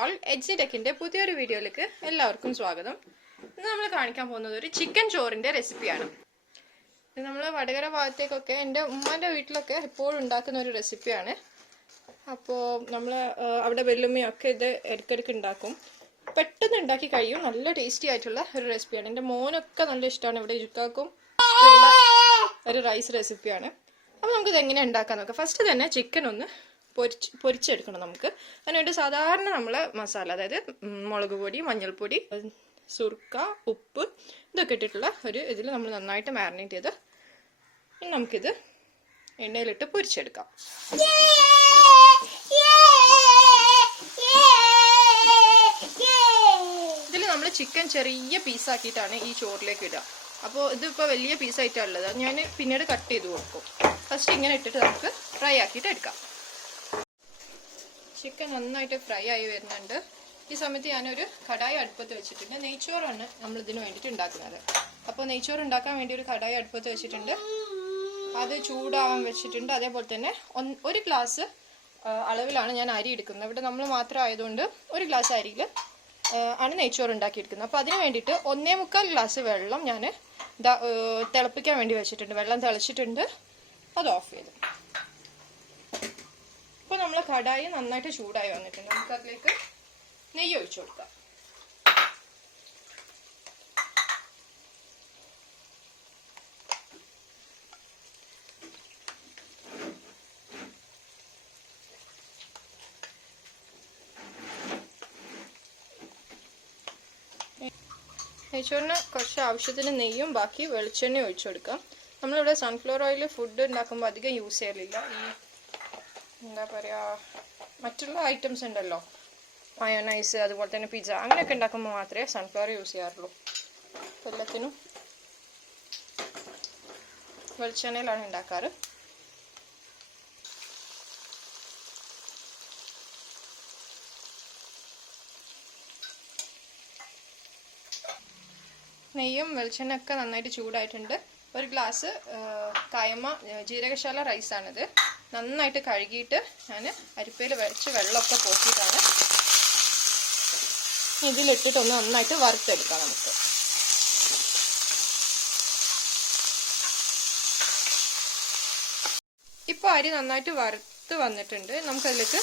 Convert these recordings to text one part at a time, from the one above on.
all, Edgy Techന്റെ പുതിയൊരു വീഡിയോയിലേക്ക് എല്ലാവർക്കും സ്വാഗതം. ഇന്ന് നമ്മൾ കാണിക്കാൻ പോകുന്നത് ഒരു ചിക്കൻ ചോറിന്റെ റെസിപ്പിയാണ്. ഇത് നമ്മൾ വടകര ഭാഗത്തേക്കൊക്കെ എൻ്റെ ഉമ്മാന്റെ വീട്ടിലൊക്കെ എപ്പോഴും ഉണ്ടാക്കുന്ന ഒരു റെസിപ്പിയാണ്. അപ്പോൾ നമ്മൾ അവിടെ വെല്ലുമ്മയൊക്കെ ഇത് ഇടയ്ക്കിടയ്ക്ക് ഉണ്ടാക്കും. പെട്ടെന്ന് ഉണ്ടാക്കി കഴിയും. നല്ല ടേസ്റ്റി ആയിട്ടുള്ള ഒരു റെസിപ്പിയാണ്. എൻ്റെ മോനൊക്കെ നല്ല ഇഷ്ടമാണ്. ഇവിടെ ഇരിക്കാക്കും ഒരു റൈസ് റെസിപ്പിയാണ്. അപ്പോൾ നമുക്കിത് എങ്ങനെ ഉണ്ടാക്കാൻ നോക്കാം. ഫസ്റ്റ് തന്നെ ചിക്കൻ ഒന്ന് പൊരിച്ചെടുക്കണം. നമുക്ക് അതിനുവേണ്ടി സാധാരണ നമ്മൾ മസാല, അതായത് മുളക് പൊടി, മഞ്ഞൾപ്പൊടി, സുർക്ക, ഉപ്പ് ഇതൊക്കെ ഇട്ടിട്ടുള്ള ഒരു ഇതിൽ നമ്മൾ നന്നായിട്ട് മാരിനേറ്റ് ചെയ്ത് നമുക്കിത് എണ്ണയിലിട്ട് പൊരിച്ചെടുക്കാം. ഇതിൽ നമ്മൾ ചിക്കൻ ചെറിയ പീസാക്കിയിട്ടാണ് ഈ ചോറിലേക്ക് ഇടുക. അപ്പോൾ ഇതിപ്പോൾ വലിയ പീസായിട്ടാണ് ഉള്ളത്. അത് ഞാൻ പിന്നീട് കട്ട് ചെയ്ത് കൊടുക്കും. ഫസ്റ്റ് ഇങ്ങനെ ഇട്ടിട്ട് നമുക്ക് ഫ്രൈ ആക്കിയിട്ട് എടുക്കാം. ചിക്കൻ നന്നായിട്ട് ഫ്രൈ ആയി വരുന്നുണ്ട്. ഈ സമയത്ത് ഞാനൊരു കടായി അടുപ്പത്ത് വെച്ചിട്ടുണ്ട്. നെയ്ച്ചോറാണ് നമ്മൾ ഇതിന് വേണ്ടിയിട്ട് ഉണ്ടാക്കുന്നത്. അപ്പോൾ നെയ്ച്ചോറ് ഉണ്ടാക്കാൻ വേണ്ടി ഒരു കടായി അടുപ്പത്ത് വെച്ചിട്ടുണ്ട്. അത് ചൂടാവാൻ വെച്ചിട്ടുണ്ട്. അതേപോലെ തന്നെ ഒരു ഗ്ലാസ് അളവിലാണ് ഞാൻ അരി എടുക്കുന്നത്. ഇവിടെ നമ്മൾ മാത്രം ആയതുകൊണ്ട് ഒരു ഗ്ലാസ് അരിയിൽ ആണ് നെയ്ച്ചോറ് ഉണ്ടാക്കിയെടുക്കുന്നത്. അപ്പോൾ അതിന് വേണ്ടിയിട്ട് 1.25 ഗ്ലാസ് വെള്ളം ഞാൻ തിളപ്പിക്കാൻ വേണ്ടി വെച്ചിട്ടുണ്ട്. വെള്ളം തിളച്ചിട്ടുണ്ട്. അത് ഓഫ് ചെയ്തു. ഇപ്പോൾ നമ്മൾ കടായി നന്നായിട്ട് ചൂടായി വന്നിട്ടുണ്ട്. നമുക്ക് അതിലേക്ക് നെയ്യ് ഒഴിച്ചു കൊടുക്കാം. നെയ്ച്ചോറിന് കുറച്ച് ആവശ്യത്തിന് നെയ്യും ബാക്കി വെളിച്ചെണ്ണയും ഒഴിച്ചു കൊടുക്കാം. നമ്മളിവിടെ സൺഫ്ലവർ ഓയിൽ ഫുഡ് ഉണ്ടാക്കുമ്പോൾ അധികം യൂസ് ചെയ്യലില്ല. ഈ എന്താ പറയുക, മറ്റുള്ള ഐറ്റംസ് ഉണ്ടല്ലോ, മയോണൈസ്, അതുപോലെ തന്നെ പിസ്സ, അങ്ങനെയൊക്കെ ഉണ്ടാക്കുമ്പോൾ മാത്രമേ സൺഫ്ലവർ യൂസ് ചെയ്യാറുള്ളൂ. എല്ലാത്തിനും വെളിച്ചെണ്ണയിലാണ് ഉണ്ടാക്കാറ്. നെയ്യും വെളിച്ചെണ്ണയൊക്കെ നന്നായിട്ട് ചൂടായിട്ടുണ്ട്. ഒരു ഗ്ലാസ് കായമ്മ ജീരകശാല റൈസാണിത്. നന്നായിട്ട് കഴുകിയിട്ട് ഞാൻ അരിപ്പയിൽ വെച്ച് വെള്ളമൊക്കെ പോക്കിയിട്ടാണ് ഇതിലിട്ടിട്ടൊന്ന് നന്നായിട്ട് വറുത്തെടുക്കാം. നമുക്ക് ഇപ്പോൾ അരി നന്നായിട്ട് വറുത്ത് വന്നിട്ടുണ്ട്. നമുക്കതിലേക്ക്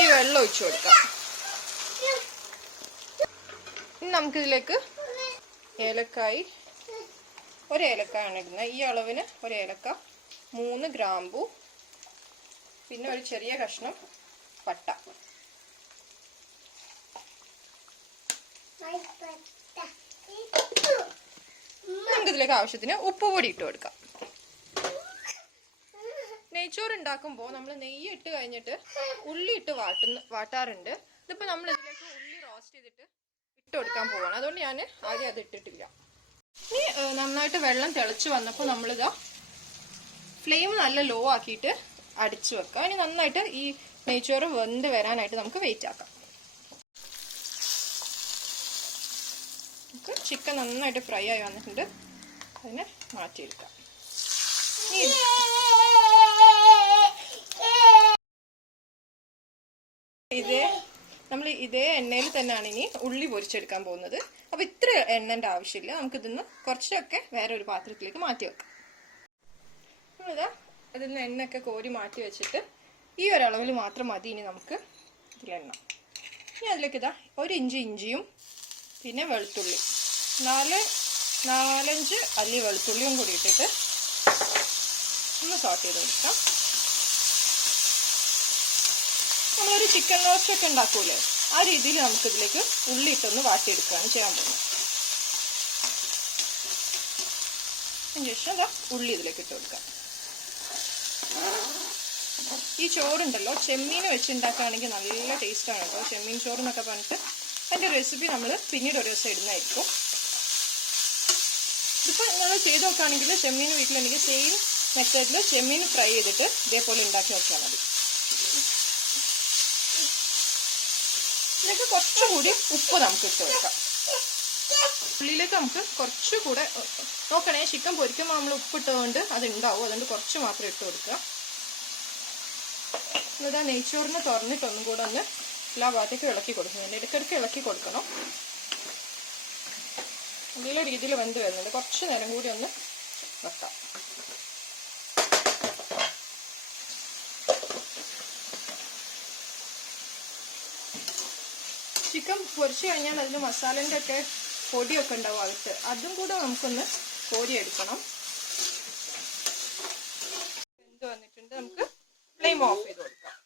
ഈ വെള്ളം ഒഴിച്ചു കൊടുക്കാം. ഇനി നമുക്കിതിലേക്ക് ഏലക്കായി, ഒരു ഏലക്കായാണ് ഇടുന്നത്. ഈ അളവിന് ഒരു ഏലക്ക, 3 ഗ്രാമ്പു, പിന്നെ ഒരു ചെറിയ കഷ്ണം പട്ട. നമുക്കിതിലേക്ക് ആവശ്യത്തിന് ഉപ്പ് പൊടി ഇട്ട് കൊടുക്കാം. നെയ്ച്ചോറ് ഉണ്ടാക്കുമ്പോൾ നമ്മൾ നെയ്യ് ഇട്ട് കഴിഞ്ഞിട്ട് ഉള്ളി ഇട്ട് വാട്ടാറുണ്ട്. ഇതിപ്പോൾ നമ്മൾ ഇതിലേക്ക് ഉള്ളി റോസ്റ്റ് ചെയ്തിട്ട് ഇട്ട് കൊടുക്കാൻ പോവാണ്. അതുകൊണ്ട് ഞാൻ ആദ്യം അത് ഇട്ടിട്ടില്ല. ഇനി നന്നായിട്ട് വെള്ളം തിളച്ച് വന്നപ്പോൾ നമ്മളിതാ ഫ്ലെയിം നല്ല ലോ ആക്കിയിട്ട് അടിച്ചു വെക്കാം. ഇനി നന്നായിട്ട് ഈ നെയ്ച്ചോറ് വെന്ത് വരാനായിട്ട് നമുക്ക് വെയിറ്റ് ആക്കാം. നമുക്ക് ചിക്കൻ നന്നായിട്ട് ഫ്രൈ ആയി വന്നിട്ടുണ്ട്. അതിനെ മാറ്റിയെടുക്കാം. നമ്മൾ ഇതേ എണ്ണയിൽ തന്നെയാണ് ഇനി ഉള്ളി പൊരിച്ചെടുക്കാൻ പോകുന്നത്. അപ്പോൾ ഇത്ര എണ്ണൻ്റെ ആവശ്യമില്ല. നമുക്കിതൊന്ന് കുറച്ചൊക്കെ വേറെ ഒരു പാത്രത്തിലേക്ക് മാറ്റി വെക്കാം. നമ്മളിതാ അതിൽ നിന്ന് എണ്ണയൊക്കെ കോരി മാറ്റി വെച്ചിട്ട് ഈ ഒരളവിൽ മാത്രം മതി ഇനി നമുക്ക് ഇതിലെണ്ണ. ഇനി അതിലേക്ക് ഇതാ 1 ഇഞ്ച് ഇഞ്ചിയും പിന്നെ വെളുത്തുള്ളി, 4-5 അല്ലി വെളുത്തുള്ളിയും കൂടി ഇട്ടിട്ട് ഒന്ന് സോട്ട് ചെയ്ത് കൊടുക്കാം. നമ്മളൊരു ചിക്കൻ റോസ്റ്റ് ഒക്കെ ഉണ്ടാക്കൂലേ, ആ രീതിയിൽ നമുക്കിതിലേക്ക് ഉള്ളി ഇട്ടൊന്ന് വാട്ടിയെടുക്കുകയാണ് ചെയ്യാൻ പോകുന്നത്. അതിനുശേഷം അതാ ഉള്ളി ഇതിലേക്ക് ഇട്ട് കൊടുക്കാം. ഈ ചോറുണ്ടല്ലോ, ചെമ്മീൻ വെച്ചുണ്ടാക്കുകയാണെങ്കിൽ നല്ല ടേസ്റ്റാണ് കേട്ടോ. ചെമ്മീൻ ചോറെന്നൊക്കെ പറഞ്ഞിട്ട് അതിൻ്റെ റെസിപ്പി നമ്മൾ പിന്നീട് ഒരു ദിവസം ഇടുന്നതായിരിക്കും. ഇതിപ്പോൾ നിങ്ങൾ ചെയ്ത് നോക്കുകയാണെങ്കിൽ ചെമ്മീൻ വീട്ടിലുണ്ടെങ്കിൽ സെയിം മെത്തേഡിൽ ചെമ്മീൻ ഫ്രൈ ചെയ്തിട്ട് ഇതേപോലെ ഉണ്ടാക്കി നോക്കിയാൽ മതി. ഇതിലേക്ക് കുറച്ചുകൂടി ഉപ്പ് നമുക്ക് ഇട്ട് കൊടുക്കാം. ഉള്ളിയിലേക്ക് നമുക്ക് കുറച്ചുകൂടെ നോക്കണേ, ചിക്കൻ പൊരിക്കുമ്പോൾ നമ്മൾ ഉപ്പിട്ടതുകൊണ്ട് അതുണ്ടാവും. അതുകൊണ്ട് കുറച്ച് മാത്രം ഇട്ട് കൊടുക്കുക. ഇതാ നെയ്ച്ചോറിന് തുറന്നിട്ട് ഒന്നും കൂടെ ഒന്ന് എല്ലാ ഭാഗത്തേക്കും ഇളക്കി കൊടുക്കുന്നുണ്ട്. ഇടയ്ക്കിടയ്ക്ക് ഇളക്കി കൊടുക്കണം. നല്ല രീതിയിൽ വെന്ത് വരുന്നുണ്ട്. കുറച്ച് നേരം കൂടി ഒന്ന് വെക്കാം. ചിക്കൻ പൊരിച്ചു കഴിഞ്ഞാൽ അതിൽ മസാലേൻ്റെ ഒക്കെ പൊടിയൊക്കെ ഉണ്ടാവും അകത്ത്. അതും കൂടെ നമുക്കൊന്ന് കോരിയെടുക്കണം. വെന്ത് വന്നിട്ടുണ്ട്. നമുക്ക് ഫ്ലെയിം ഓഫ് ചെയ്ത് കൊടുക്കാം.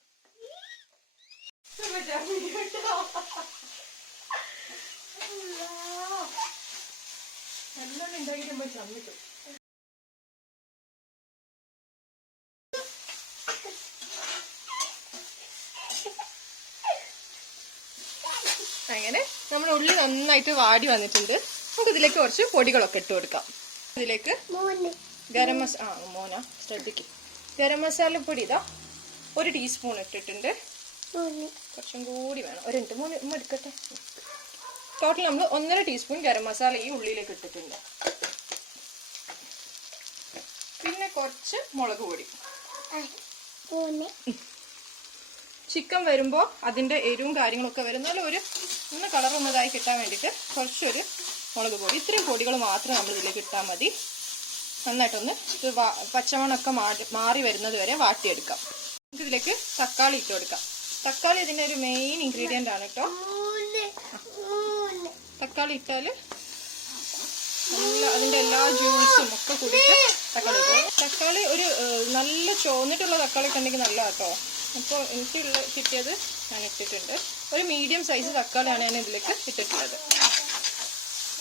നല്ലോണം ഉണ്ടാക്കിയിട്ട് ചമ്മിട്ടു. അങ്ങനെ നമ്മുടെ ഉള്ളി നന്നായിട്ട് വാടി വന്നിട്ടുണ്ട്. നമുക്ക് ഇതിലേക്ക് കുറച്ച് പൊടികളൊക്കെ ഇട്ട് കൊടുക്കാം. ഇതിലേക്ക് ഗരം മസാല ശ്രദ്ധിക്കും. ഗരം മസാലപ്പൊടി ഇതാ 1 ടീസ്പൂൺ ഇട്ടിട്ടുണ്ട്. കുറച്ചും കൂടി വേണം. 2-3 എടുക്കട്ടെ. ടോട്ടൽ നമ്മൾ 1.5 ടീസ്പൂൺ ഗരം മസാല ഈ ഉള്ളിയിലേക്ക് ഇട്ടിട്ടുണ്ട്. പിന്നെ കുറച്ച് മുളക് പൊടി. ചിക്കൻ വരുമ്പോൾ അതിൻ്റെ എരിവും കാര്യങ്ങളൊക്കെ വരുന്നാലും ഒന്ന് കളർ ഒന്നതായി കിട്ടാൻ വേണ്ടിയിട്ട് കുറച്ചൊരു മുളക് പൊടി. ഇത്രയും പൊടികൾ മാത്രം നമ്മൾ ഇതിലേക്ക് ഇട്ടാൽ മതി. നന്നായിട്ടൊന്ന് പച്ചമണമൊക്കെ മാറി വരുന്നത് വരെ വാട്ടിയെടുക്കാം. നമുക്ക് ഇതിലേക്ക് തക്കാളി ഇട്ട് കൊടുക്കാം. തക്കാളി ഇതിൻ്റെ ഒരു മെയിൻ ഇൻഗ്രീഡിയൻ്റ് ആണ് കേട്ടോ. തക്കാളി ഇട്ടാൽ നല്ല അതിൻ്റെ എല്ലാ ജ്യൂസും ഒക്കെ കൂടിയിട്ട് തക്കാളി ഇടും. തക്കാളി ഒരു നല്ല ചുവന്നിട്ടുള്ള തക്കാളി ഒക്കെ ഉണ്ടെങ്കിൽ നല്ല കേട്ടോ. അപ്പോൾ എനിക്കുള്ള കിട്ടിയത് ഞാൻ ഇട്ടിട്ടുണ്ട്. ഒരു മീഡിയം സൈസ് തക്കാളിയാണ് ഞാൻ ഇതിലേക്ക് ഇട്ടിട്ടുള്ളത്.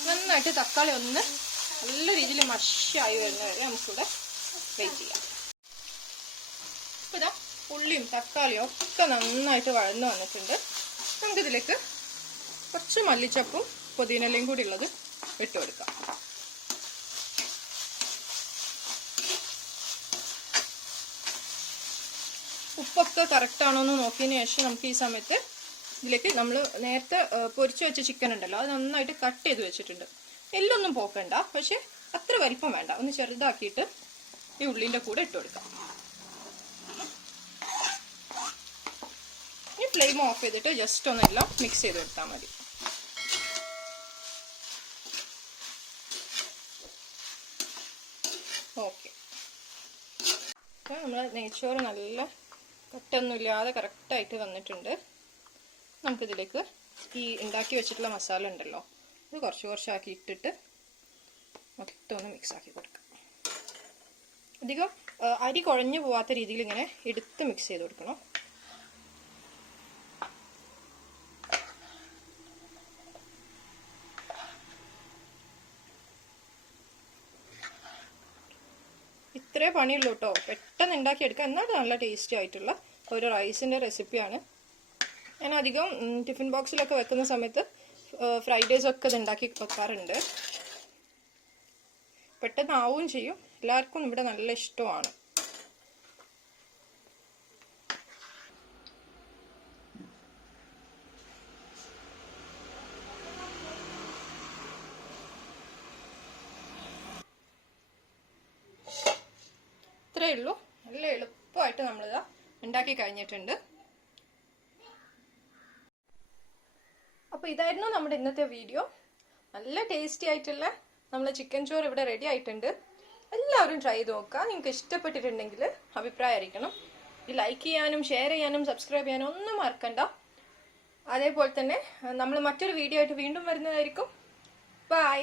നന്നായിട്ട് തക്കാളി ഒന്ന് നല്ല രീതിയിൽ മഷായി വരുന്നവരെ നമുക്കിവിടെ വെയിറ്റ് ചെയ്യാം. അപ്പോൾ ഇതാ ഉള്ളിയും തക്കാളിയും ഒക്കെ നന്നായിട്ട് വഴന്നു വന്നിട്ടുണ്ട്. നമുക്കിതിലേക്ക് കുറച്ച് മല്ലിച്ചപ്പും പുതിനയിലയും കൂടി ഉള്ളത് ഇട്ട് കൊടുക്കാം. ഉപ്പൊക്കെ കറക്റ്റാണോ എന്ന് നോക്കിയതിന് ശേഷം നമുക്ക് ഈ സമയത്ത് ഇതിലേക്ക് നമ്മൾ നേരത്തെ പൊരിച്ചു വെച്ച ചിക്കൻ ഉണ്ടല്ലോ അത് നന്നായിട്ട് കട്ട് ചെയ്ത് വെച്ചിട്ടുണ്ട്. എല്ലൊന്നും പോക്കണ്ട, പക്ഷെ അത്ര വലിപ്പം വേണ്ട. ഒന്ന് ചെറുതാക്കിയിട്ട് ഈ ഉള്ളിൻ്റെ കൂടെ ഇട്ട് കൊടുക്കാം. ഇനി ഫ്ലെയിം ഓഫ് ചെയ്തിട്ട് ജസ്റ്റ് ഒന്നെല്ലാം മിക്സ് ചെയ്ത് കൊടുത്താൽ മതി. ഓക്കെ, അപ്പോൾ നമ്മൾ നെയ്ച്ചോറ് നല്ല കട്ടൊന്നുമില്ലാതെ കറക്റ്റായിട്ട് വന്നിട്ടുണ്ട്. നമുക്കിതിലേക്ക് ഈ ഉണ്ടാക്കി വെച്ചിട്ടുള്ള മസാല ഉണ്ടല്ലോ ഇത് കുറച്ചാക്കി ഇട്ടിട്ട് മൊത്തം ഒന്ന് മിക്സ് ആക്കി കൊടുക്കാം. അധികം അരി കുഴഞ്ഞു പോവാത്ത രീതിയിൽ ഇങ്ങനെ എടുത്ത് മിക്സ് ചെയ്ത് കൊടുക്കണം. ഇത്രേ പണിയുള്ളൂ കേട്ടോ. പെട്ടെന്ന് ഉണ്ടാക്കിയെടുക്കാം. എന്നാൽ നല്ല ടേസ്റ്റി ആയിട്ടുള്ള ഒരു റൈസിൻ്റെ റെസിപ്പിയാണ്. ഞാൻ അധികം ടിഫിൻ ബോക്സിലൊക്കെ വെക്കുന്ന സമയത്ത് ഫ്രൈഡ് റൈസ് ഒക്കെ ഇത് ഉണ്ടാക്കി വെക്കാറുണ്ട്. പെട്ടെന്ന് ആവുകയും ചെയ്യും. എല്ലാവർക്കും ഇവിടെ നല്ല ഇഷ്ടമാണ്. ഇത്രയേ ഉള്ളൂ. നല്ല എളുപ്പമായിട്ട് നമ്മളിതാ ഉണ്ടാക്കി കഴിഞ്ഞിട്ടുണ്ട്. അപ്പോൾ ഇതായിരുന്നു നമ്മുടെ ഇന്നത്തെ വീഡിയോ. നല്ല ടേസ്റ്റി ആയിട്ടുള്ള നമ്മൾ ചിക്കൻ ചോറ് ഇവിടെ റെഡി ആയിട്ടുണ്ട്. എല്ലാവരും ട്രൈ ചെയ്ത് നോക്കുക. നിങ്ങൾക്ക് ഇഷ്ടപ്പെട്ടിട്ടുണ്ടെങ്കിൽ അഭിപ്രായം അറിയിക്കണം. ലൈക്ക് ചെയ്യാനും ഷെയർ ചെയ്യാനും സബ്സ്ക്രൈബ് ചെയ്യാനും ഒന്നും മറക്കണ്ട. അതേപോലെ തന്നെ നമ്മൾ മറ്റൊരു വീഡിയോ ആയിട്ട് വീണ്ടും വരുന്നതായിരിക്കും. ബൈ.